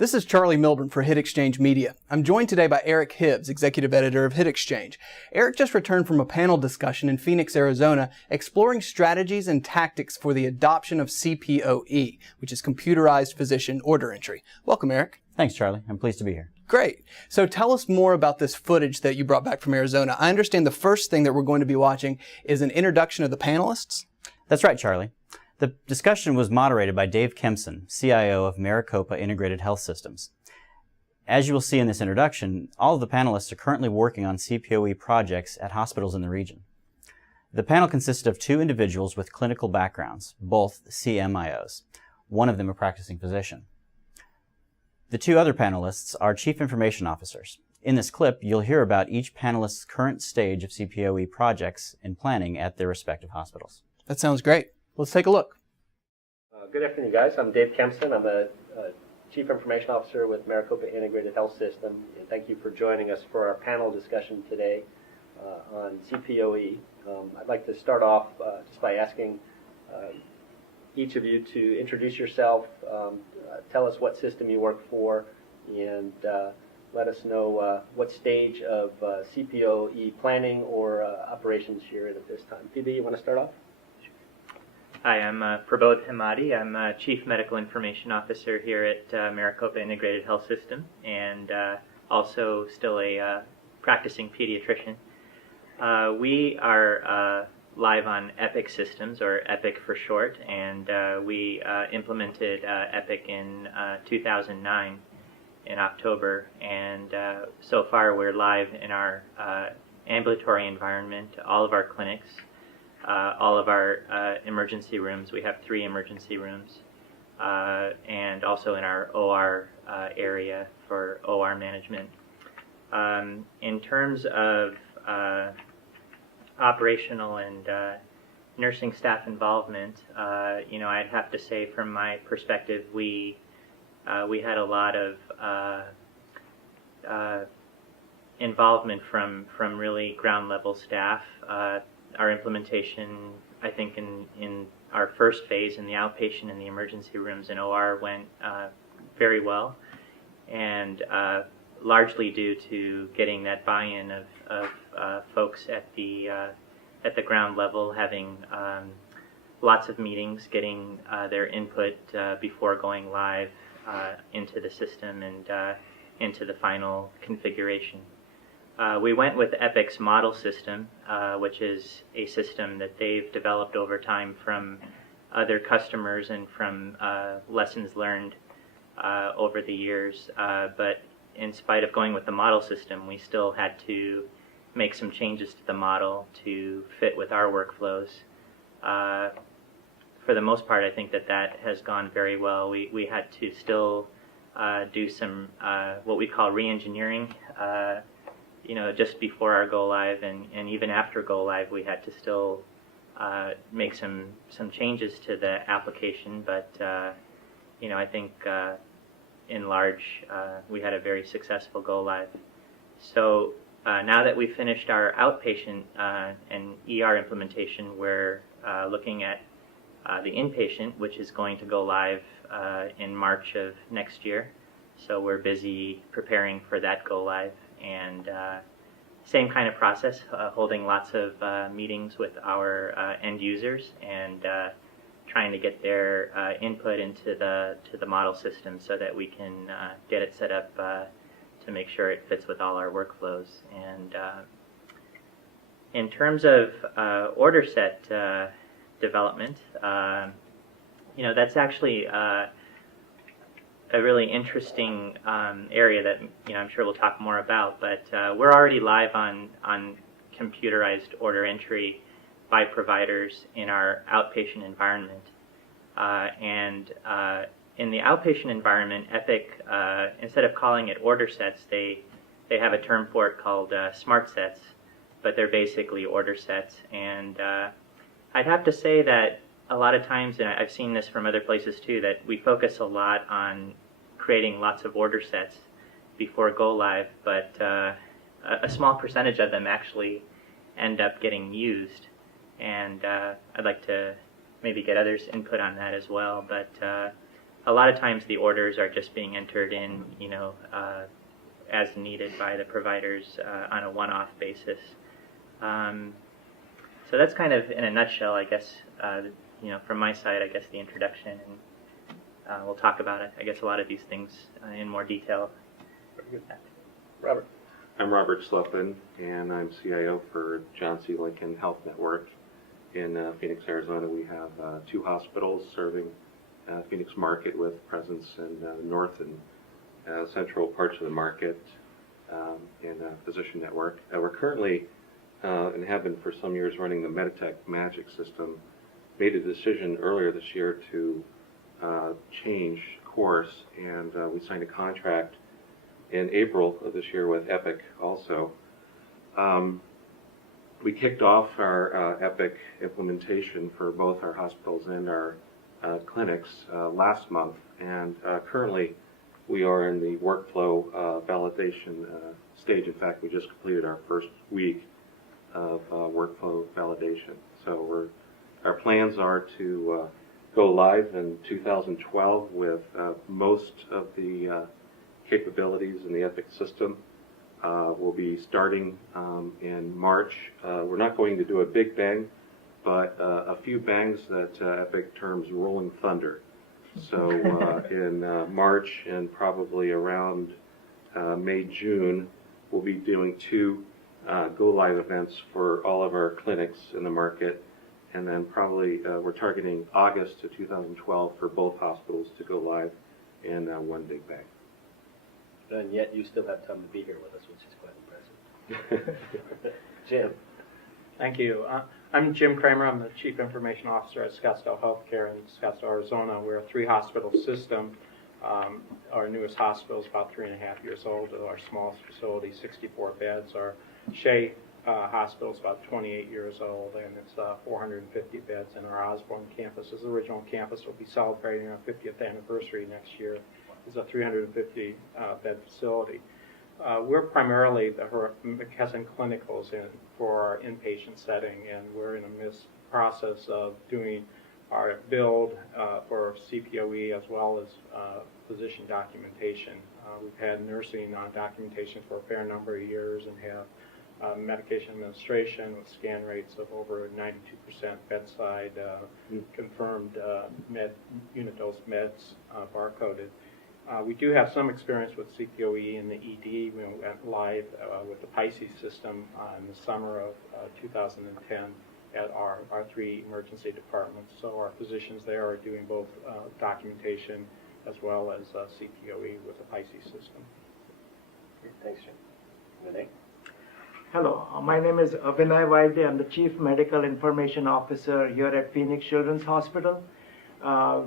This is Charlie Milburn for Hit Exchange Media. I'm joined today by Eric Hibbs, Executive Editor of Hit Exchange. Eric just returned from a panel discussion in Phoenix, Arizona, exploring strategies and tactics for the adoption of CPOE, which is Computerized Physician Order Entry. Welcome, Eric. Thanks, Charlie. I'm pleased to be here. Great. So tell us more about this footage that you brought back from Arizona. I understand the first thing that we're going to be watching is an introduction of the panelists. That's right, Charlie. The discussion was moderated by Dave Kempson, CIO of Maricopa Integrated Health Systems. As you will see in this introduction, all of the panelists are currently working on CPOE projects at hospitals in the region. The panel consisted of two individuals with clinical backgrounds, both CMIOs, one of them a practicing physician. The two other panelists are Chief Information Officers. In this clip, you'll hear about each panelist's current stage of CPOE projects and planning at their respective hospitals. That sounds great. Let's take a look. Good afternoon, guys. I'm Dave Kempson. I'm a Chief Information Officer with Maricopa Integrated Health System. And thank you for joining us for our panel discussion today on CPOE. I'd like to start off just by asking each of you to introduce yourself, tell us what system you work for, and let us know what stage of CPOE planning or operations you're in at this time. Phoebe, you want to start off? Hi, I'm Prabodh Hemati. I'm Chief Medical Information Officer here at Maricopa Integrated Health System, and also still a practicing pediatrician. We are live on Epic systems, or Epic for short, and we implemented Epic in 2009 in October, and so far we're live in our ambulatory environment, all of our clinics, all of our emergency rooms. We have 3 emergency rooms, and also in our OR area for OR management. In terms of operational and nursing staff involvement, I'd have to say from my perspective, we had a lot of involvement from really ground level staff. Our implementation, I think, in our first phase in the outpatient and the emergency rooms in OR went very well, and largely due to getting that buy-in of folks at the ground level, having lots of meetings, getting their input before going live into the system and into the final configuration. We went with Epic's model system, which is a system that they've developed over time from other customers and from lessons learned over the years. But in spite of going with the model system, we still had to make some changes to the model to fit with our workflows. For the most part, I think that has gone very well. We had to still do some what we call re-engineering. Just before our go live and even after go live, we had to still make some changes to the application. But I think in large, we had a very successful go live. So now that we finished our outpatient and ER implementation, we're looking at the inpatient, which is going to go live in March of next year. So we're busy preparing for that go live. And same kind of process, holding lots of meetings with our end users and trying to get their input into the model system so that we can get it set up to make sure it fits with all our workflows. And in terms of order set development, that's actually a really interesting area that I'm sure we'll talk more about, but we're already live on computerized order entry by providers in our outpatient environment. And in the outpatient environment, Epic, instead of calling it order sets, they have a term for it called smart sets, but they're basically order sets. And I'd have to say that a lot of times, and I've seen this from other places too, that we focus a lot on creating lots of order sets before go live, but a small percentage of them actually end up getting used. And I'd like to maybe get others' input on that as well. But a lot of times the orders are just being entered in, as needed by the providers on a one-off basis. So that's kind of, in a nutshell, I guess, from my side, I guess the introduction, and we'll talk about it, I guess, a lot of these things in more detail. Very good. Robert. I'm Robert Sluppin, and I'm CIO for John C. Lincoln Health Network in Phoenix, Arizona. We have 2 hospitals serving Phoenix market with presence in north and central parts of the market in a physician network. We're currently, and have been for some years, running the Meditech Magic system. Made a decision earlier this year to change course, and we signed a contract in April of this year with Epic also. We kicked off our Epic implementation for both our hospitals and our clinics last month, and currently we are in the workflow validation stage. In fact, we just completed our first week of workflow validation. So our plans are to go live in 2012 with most of the capabilities in the Epic system. We'll be starting in March. We're not going to do a big bang, but a few bangs that Epic terms rolling thunder. So in March and probably around May, June, we'll be doing 2 go-live events for all of our clinics in the market. And then probably we're targeting August of 2012 for both hospitals to go live in one big bang. And yet you still have time to be here with us, which is quite impressive. Jim. Thank you. I'm Jim Kramer. I'm the Chief Information Officer at Scottsdale Healthcare in Scottsdale, Arizona. We're a 3-hospital system. Our newest hospital is about 3.5 years old. Our smallest facility, 64 beds. Our Shea Hospital is about 28 years old, and it's 450 beds. And our Osborne campus, the original campus, will be celebrating our 50th anniversary next year. It's a 350 bed facility. We're primarily the McKesson Clinicals for our inpatient setting, and we're in a process of doing our build for CPOE as well as physician documentation. We've had nursing documentation for a fair number of years and have medication administration with scan rates of over 92% bedside, confirmed unit dose meds barcoded. We do have some experience with CPOE in the ED. We went live with the Pisces system in the summer of 2010 at our 3 emergency departments. So our physicians there are doing both documentation as well as CPOE with the Pisces system. Thanks, Jim. Vinay. Hello, my name is Vinay Vaidya. I'm the Chief Medical Information Officer here at Phoenix Children's Hospital.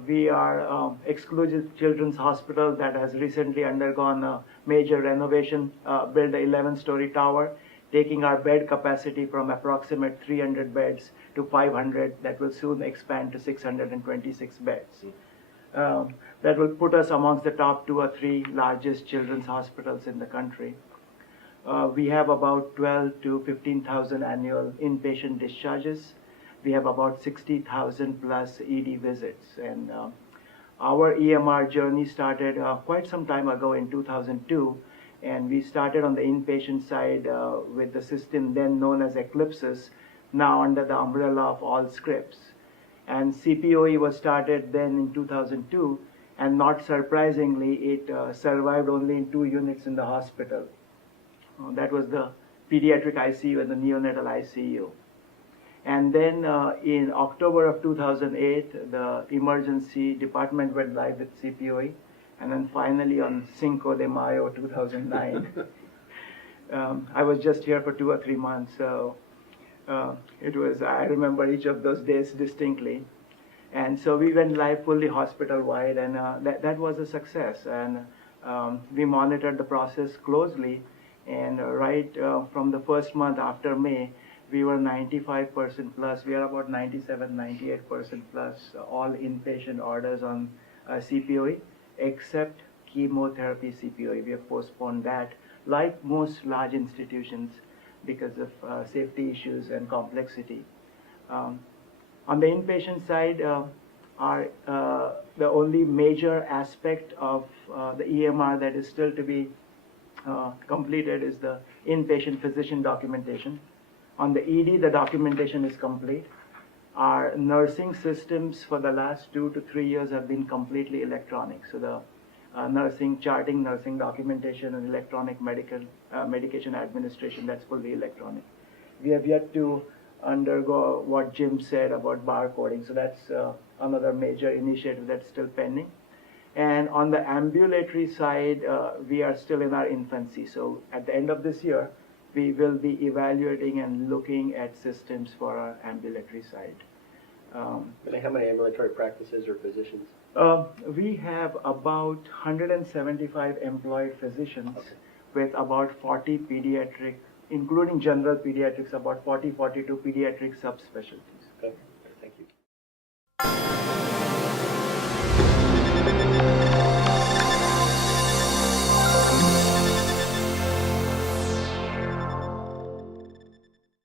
We are exclusive children's hospital that has recently undergone a major renovation, built an 11-story tower, taking our bed capacity from approximate 300 beds to 500 that will soon expand to 626 beds. That will put us amongst the top 2 or 3 largest children's hospitals in the country. We have about 12 to 15,000 annual inpatient discharges. We have about 60,000 plus ED visits. And our EMR journey started quite some time ago in 2002. And we started on the inpatient side with the system then known as Eclipsys, now under the umbrella of Allscripts. And CPOE was started then in 2002. And not surprisingly, it survived only in 2 units in the hospital. That was the pediatric ICU and the neonatal ICU. And then in October of 2008, the emergency department went live with CPOE. And then finally on Cinco de Mayo 2009, I was just here for 2 or 3 months. So I remember each of those days distinctly. And so we went live fully hospital-wide, and that was a success. And we monitored the process closely. And right from the first month after May, we were 95% plus. We are about 97, 98% plus all inpatient orders on CPOE, except chemotherapy CPOE. We have postponed that, like most large institutions, because of safety issues and complexity. On the inpatient side, are the only major aspect of the EMR that is still to be completed is the inpatient physician documentation. On the ED, the documentation is complete. Our nursing systems for the last 2 to 3 years have been completely electronic. So the nursing charting, nursing documentation, and electronic medication administration, that's fully electronic. We have yet to undergo what Jim said about barcoding. So that's another major initiative that's still pending. And on the ambulatory side, we are still in our infancy. So at the end of this year, we will be evaluating and looking at systems for our ambulatory side. How many ambulatory practices or physicians? We have about 175 employed physicians with about 40 pediatric, including general pediatrics, about 42 pediatric subspecialties. Okay.